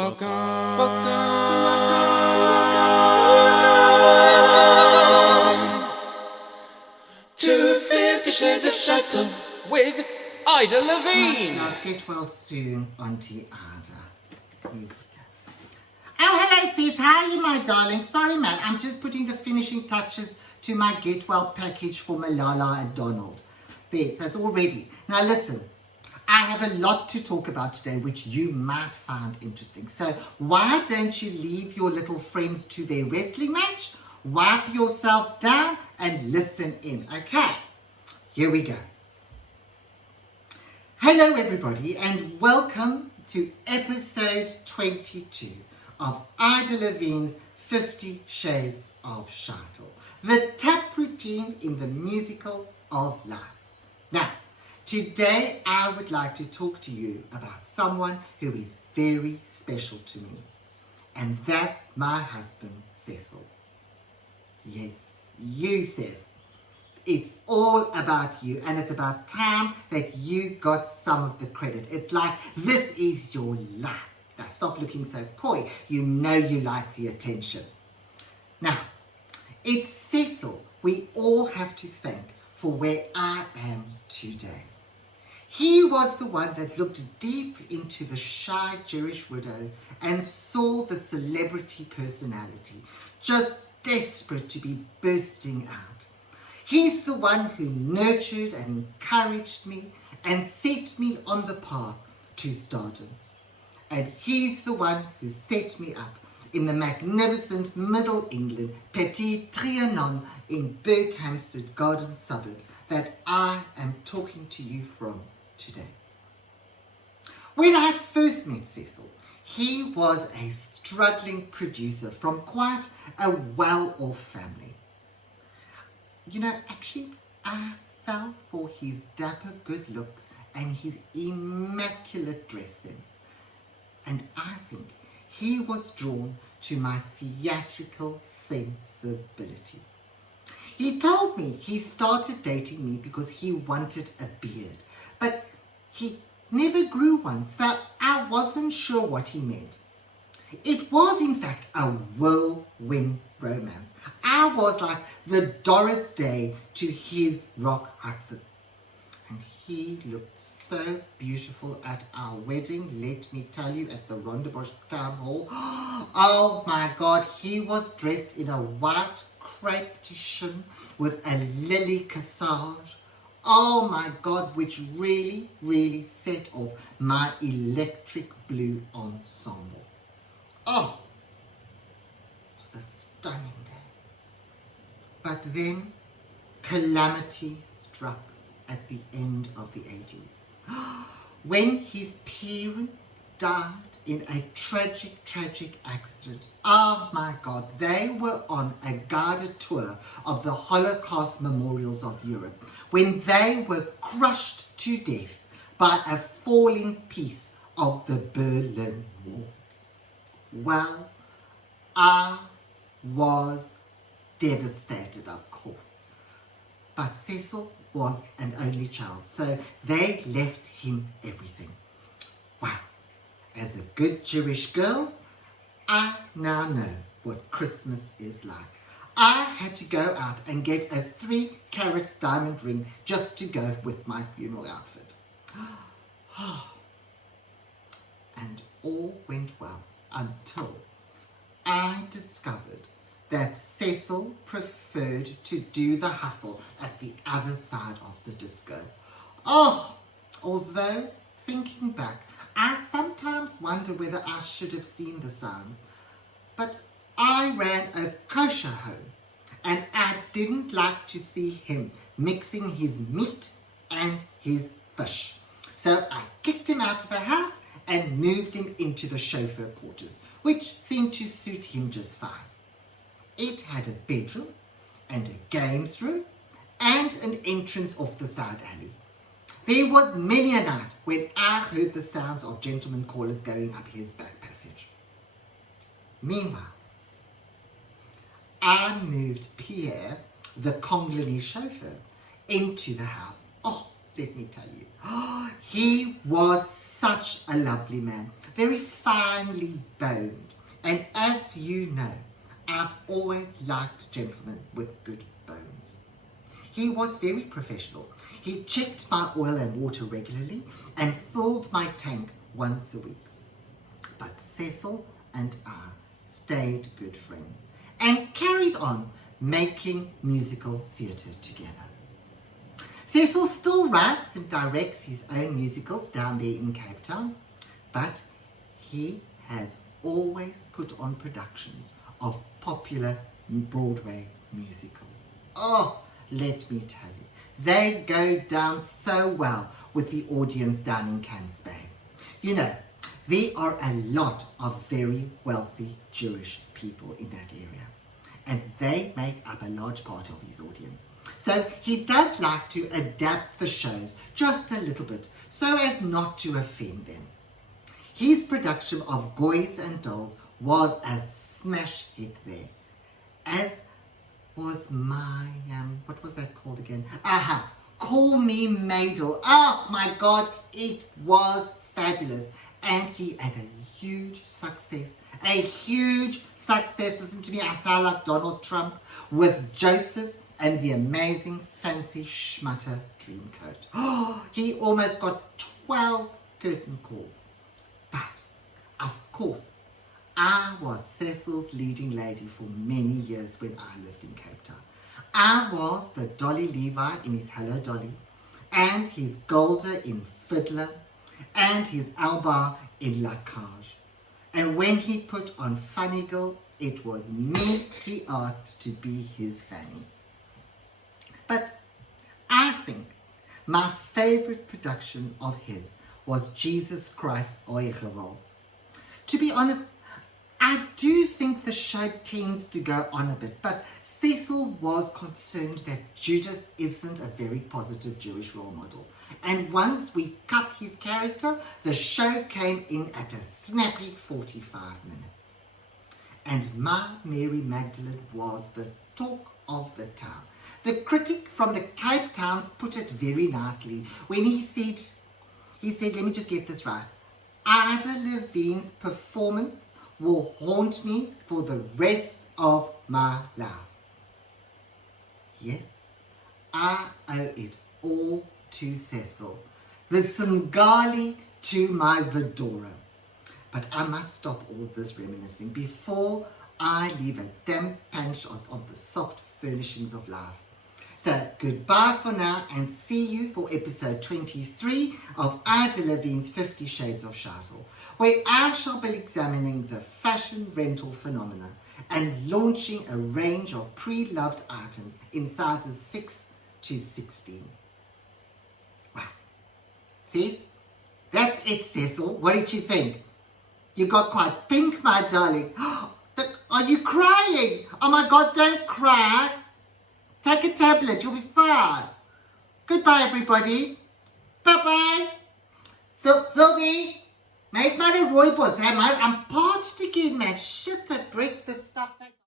Welcome to 50 Shades of Shuttle with Ida Levine. Now get well soon, Auntie Ada. Here we go. Oh, hello sis, how are you, my darling? Sorry man, I'm just putting the finishing touches to my get well package for Malala and Donald. There, so it's all ready. Now listen, I have a lot to talk about today which you might find interesting. So why don't you leave your little friends to their wrestling match, wipe yourself down and listen in, okay? Here we go. Hello everybody and welcome to episode 22 of Ida Levine's 50 Shades of Shuttle, the tap routine in the musical of life. Now, today I would like to talk to you about someone who is very special to me, and that's my husband Cecil. Yes, you Cecil. It's all about you, and it's about time that you got some of the credit. It's like, this is your life. Now stop looking so coy. You know you like the attention. Now, it's Cecil we all have to thank for where I am today. He was the one that looked deep into the shy Jewish widow and saw the celebrity personality, just desperate to be bursting out. He's the one who nurtured and encouraged me and set me on the path to stardom. And he's the one who set me up in the magnificent Middle England Petit Trianon in Berkhamsted Garden suburbs that I am talking to you from today. When I first met Cecil, he was a struggling producer from quite a well-off family. You know, actually, I fell for his dapper good looks and his immaculate dress sense. And I think he was drawn to my theatrical sensibility. He told me he started dating me because he wanted a beard, but he never grew one, so I wasn't sure what he meant. It was in fact a whirlwind romance. I was like the Doris Day to his Rock Hudson. And he looked so beautiful at our wedding, let me tell you, at the Rondebosch Town Hall. Oh my God, he was dressed in a white crepe de chine with a lily corsage. Oh my God, which really, really set off my electric blue ensemble. Oh, it was a stunning day. But then calamity struck at the end of the 80s. When his parents died in a tragic accident. Oh my God, they were on a guided tour of the Holocaust memorials of Europe when they were crushed to death by a falling piece of the Berlin Wall. Well, I was devastated, of course. But Cecil was an only child, so they left him everything. Wow. As a good Jewish girl, I now know what Christmas is like. I had to go out and get a 3-carat diamond ring just to go with my funeral outfit. And all went well until I discovered that Cecil preferred to do the hustle at the other side of the disco. Oh, although thinking back, I sometimes wonder whether I should have seen the signs. But I ran a kosher home and I didn't like to see him mixing his meat and his fish. So I kicked him out of the house and moved him into the chauffeur quarters, which seemed to suit him just fine. It had a bedroom and a games room and an entrance off the side alley. There was many a night when I heard the sounds of gentlemen callers going up his back passage. Meanwhile, I moved Pierre, the Congolese chauffeur, into the house. Oh, let me tell you, he was such a lovely man, very finely boned. And as you know, I've always liked gentlemen with good bones. He was very professional. He checked my oil and water regularly and filled my tank once a week. But Cecil and I stayed good friends and carried on making musical theatre together. Cecil still writes and directs his own musicals down there in Cape Town, but he has always put on productions of popular Broadway musicals. Oh, let me tell you, they go down so well with the audience down in Camps Bay. You know, there are a lot of very wealthy Jewish people in that area, and they make up a large part of his audience. So he does like to adapt the shows just a little bit so as not to offend them. His production of Goys and Dolls was a smash hit there, as was my, what was that called again? Call Me Maidel. Oh my God, it was fabulous. And he had a huge success. Listen to me, I sound like Donald Trump, with Joseph and the Amazing Fancy Schmutter Dreamcoat. Oh, he almost got 12 curtain calls. But, of course, I was Cecil's leading lady for many years when I lived in Cape Town. I was the Dolly Levi in his Hello Dolly, and his Golda in Fiddler, and his Alba in La Cage. And when he put on Funny Girl, it was me he asked to be his Fanny. But I think my favourite production of his was Jesus Christ Oegewald. To be honest, I do think the show tends to go on a bit, but Cecil was concerned that Judas isn't a very positive Jewish role model. And once we cut his character, the show came in at a snappy 45 minutes. And my Mary Magdalene was the talk of the town. The critic from the Cape Towns put it very nicely when he said, let me just get this right, Ida Levin's performance will haunt me for the rest of my life. Yes, I owe it all to Cecil, the Singali to my Vedora. But I must stop all this reminiscing before I leave a damp punch on the soft furnishings of life. So goodbye for now, and see you for episode 23 of Ida Levin's 50 Shades of Shuttle, where I shall be examining the fashion rental phenomena and launching a range of pre-loved items in sizes 6 to 16. Wow. Sis, that's it, Cecil. What did you think? You got quite pink, my darling. Are you crying? Oh my God, don't cry. Take a tablet, you'll be fine. Goodbye, everybody. Bye-bye. Sylvie, make my rooibos, hey, man. I'm parched again, man. Shit, I break this stuff.